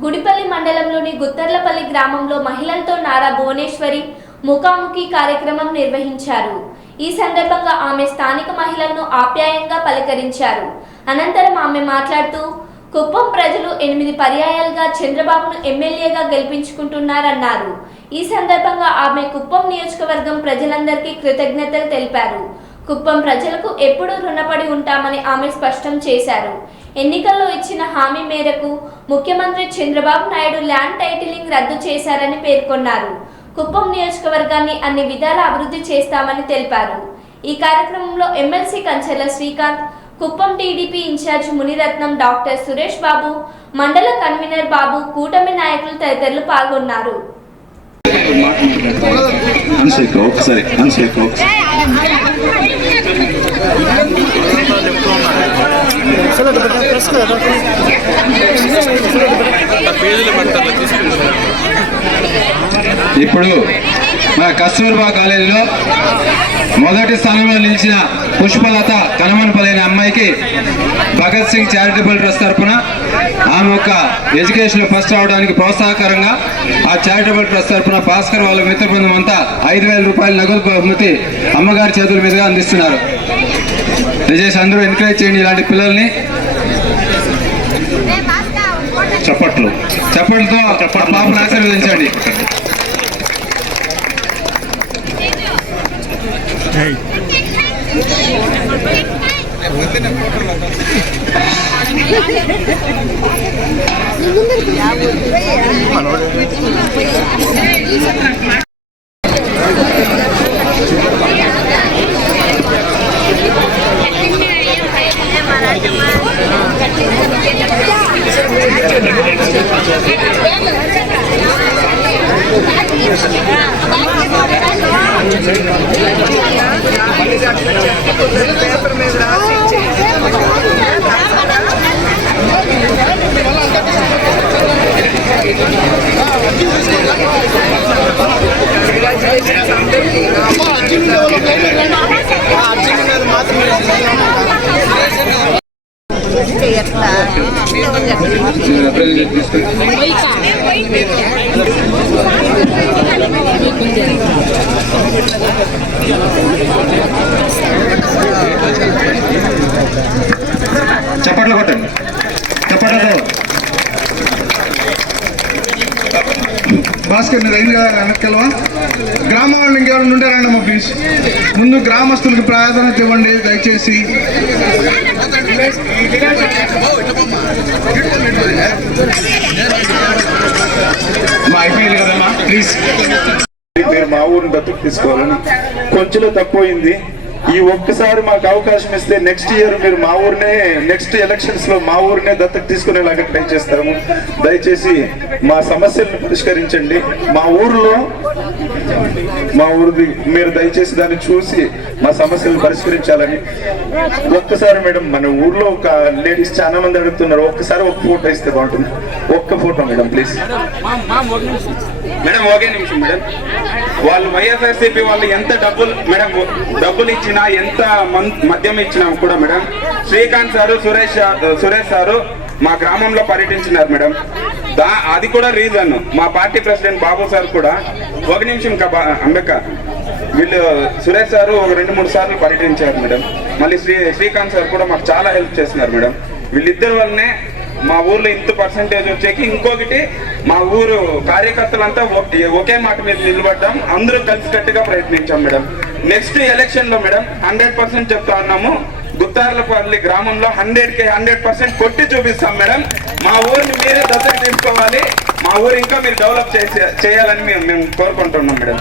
గుడిపల్లి మండలంలోని గుత్తర్లపల్లి గ్రామంలో మహిళలతో నారా భువనేశ్వరి ముఖాముఖి కార్యక్రమం నిర్వహించారు. ఈ సందర్భంగా ఆమె స్థానిక మహిళలను ఆప్యాయంగా పలకరించారు. అనంతరం ఆమె మాట్లాడుతూ కుప్పం ప్రజలు 8 పర్యాయాలుగా చంద్రబాబును ఎమ్మెల్యేగా గెలిపించుకుంటున్నారన్నారు. ఈ సందర్భంగా ఆమె కుప్పం నియోజకవర్గం ప్రజలందరికీ కృతజ్ఞతలు తెలిపారు. కుప్పం ప్రజలకు ఎప్పుడూ రుణపడి ఉంటామని ఆమె స్పష్టం చేశారు. ఎన్నికల్లో ఇచ్చిన హామీ మేరకు ముఖ్యమంత్రి చంద్రబాబు నాయుడు ల్యాండ్ టైటిలింగ్ రద్దు చేశారని పేర్కొన్నారు. కుప్పం నియోజకవర్గాన్ని అన్ని విధాల అభివృద్ధి చేస్తామని తెలిపారు. ఈ కార్యక్రమంలో MLC Kanchela Srikanth, Kuppam TDP in charge Muniratnam, doctor Suresh Babu, మండల కన్వీనర్ బాబు, కూటమి నాయకులు తదితరులు పాల్గొన్నారు. ఇప్పుడు మన కస్తూర్బా కాలేజీలో మొదటి స్థానంలో నిలిచిన పుష్పలత కనమనపల్లి అనే అమ్మాయికి భగత్ సింగ్ చారిటబుల్ ట్రస్ట్ తరఫున ఆమె యొక్క ఎడ్యుకేషన్ ఫస్ట్ అవడానికి ప్రోత్సాహకరంగా ఆ చారిటబుల్ ట్రస్ట్ తరఫున భాస్కర్ వాళ్ళ మిత్ర బృందం అంతా 5,000 రూపాయల నగదు బహుమతి అమ్మగారి చేతుల మీదుగా అందిస్తున్నారు. దయచేసి అందరూ ఎంకరేజ్ చేయండి ఇలాంటి పిల్లల్ని. చప్పట్లతో పాపను ఆశీర్వదించండి. చప్పట్లు కొట్టండి. చప్పట్లతో భాస్కర్ వెనక్కెళ్ళవా? గ్రామ వాళ్ళు ఇంకెవరైనా ఉండారండి ప్లీజ్. ముందు గ్రామస్తులకు ప్రాధాన్యత ఇవ్వండి దయచేసి. అయిపోయింది కదమ్మా, ప్లీజ్. మీరు మా ఊరిని దత్తు తీసుకోవాలని కొంచెం తక్కువైంది. ఈ ఒక్కసారి మాకు అవకాశం ఇస్తే నెక్స్ట్ ఇయర్ మీరు మా ఊరినే, నెక్స్ట్ ఎలక్షన్స్ లో మా ఊరినే దత్తకు తీసుకునేలాగా ట్రై చేస్తాము. దయచేసి మా సమస్యలను పరిష్కరించండి. మా ఊరిది మీరు దయచేసి దాన్ని చూసి మా సమస్యలను పరిష్కరించాలని. ఒక్కసారి మేడం, మన ఊర్లో ఒక లేడీస్ చాలా మంది అడుగుతున్నారు, ఒక్కసారి ఒక ఫోటో ఇస్తే బాగుంటుంది. ఒక్క ఫోటో మేడం ప్లీజ్. మేడం ఒకే నిమిషం మేడం. వాళ్ళు వైఎస్ఆర్సీపీ వాళ్ళు ఎంత డబ్బులు ఇచ్చినా, ఎంత మద్యం ఇచ్చినా కూడా madam, Srikanth sir, Suresh sir మా గ్రామంలో పర్యటించినారు మేడం. అది కూడా రీజన్. మా పార్టీ ప్రెసిడెంట్ బాబు సార్ కూడా, ఒక నిమిషం అంబేద్కర్, వీళ్ళు సురేష్ సారు ఒక 2-3 సార్లు పర్యటించారు మేడం. మళ్ళీ శ్రీకాంత్ సార్ కూడా మాకు చాలా హెల్ప్ చేస్తున్నారు మేడం. వీళ్ళిద్దరి వల్లనే మా ఊర్లో ఇంత పర్సెంటేజ్ వచ్చేకి. ఇంకొకటి, మా ఊరు కార్యకర్తలంతా ఒకే మాట మీద నిలబడ్డాం, అందరూ కలిసికట్టుగా ప్రయత్నించాం మేడం. నెక్స్ట్ ఎలక్షన్ లో మేడం 100% చెప్తా ఉన్నాము, గుత్తార్లపల్లి గ్రామంలో 100కి 100% కొట్టి చూపిస్తాం మేడం. మా ఊరిని మీరే దత్తత తీసుకోవాలి. మా ఊరు ఇంకా మీరు డెవలప్ చేయాలని మేము కోరుకుంటున్నాం మేడం.